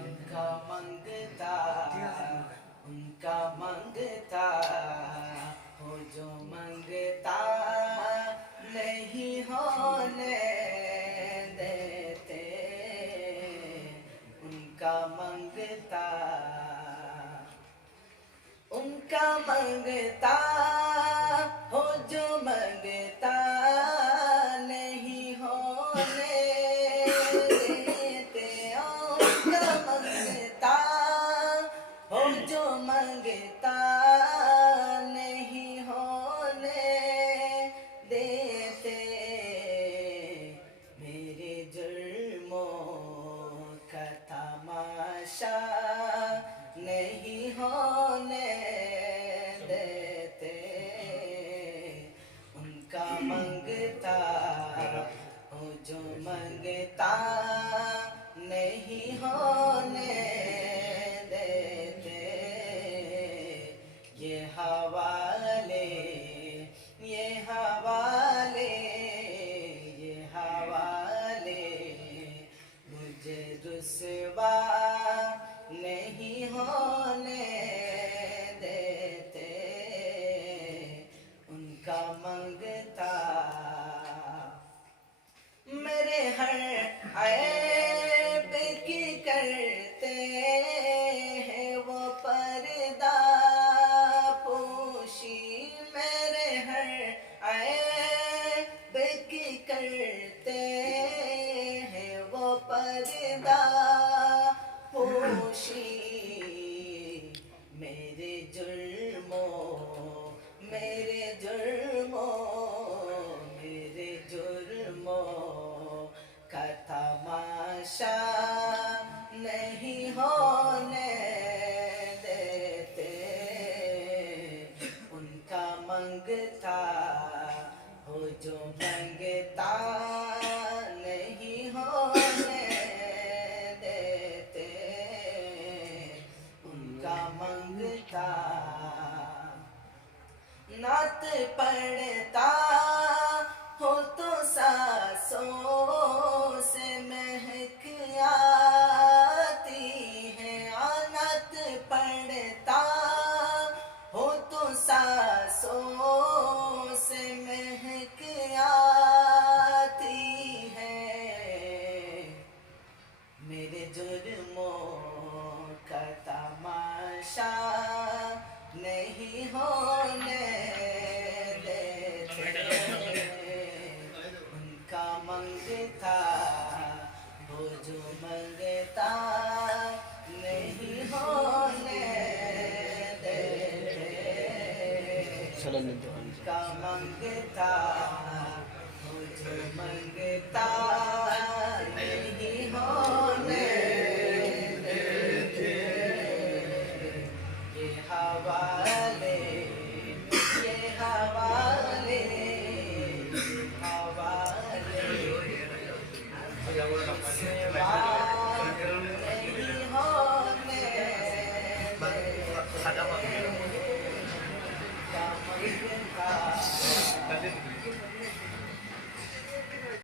उनका मंगता, उनका मंगता हो जो मंगता नहीं होने देते, उनका मंगता, उनका मंगता हो जो मंगता नहीं होने देते, उनका मंगता हो जो मंगता नहीं होने देते, मेरे जुर्मों का तमाशा नहीं होने देते, उनका मंगता हो जो मंगता नहीं होने देते, ये हवाले, ये हवाले, ये हवाले मुझे रुसवा नहीं होने देते, उनका मंगता, मेरे हर ऐब की करते हैं वो पर्दा पोशी, मेरे हर ऐब की करते हैं वो पर्दा पोशी, मेरे जुर्मों, मेरे जुर्मों, मेरे जुर्मों का तमाशा नहीं होने देते, उनका मंगता हो जो मंगता नहीं होने देते, उनका मंगता, नात पढ़ता हो तो सांसों से महक आती है, नात पढ़ता हो तो सांसों से महक आती है, मेरे जुर्मों का तमाशा नहीं होने देते, उनका मंगता हो जो मंगता नहीं होने देते, उनका मंगता हो जो मंगता नहीं होने देते, ये हवाले, ये हवाले, हवाले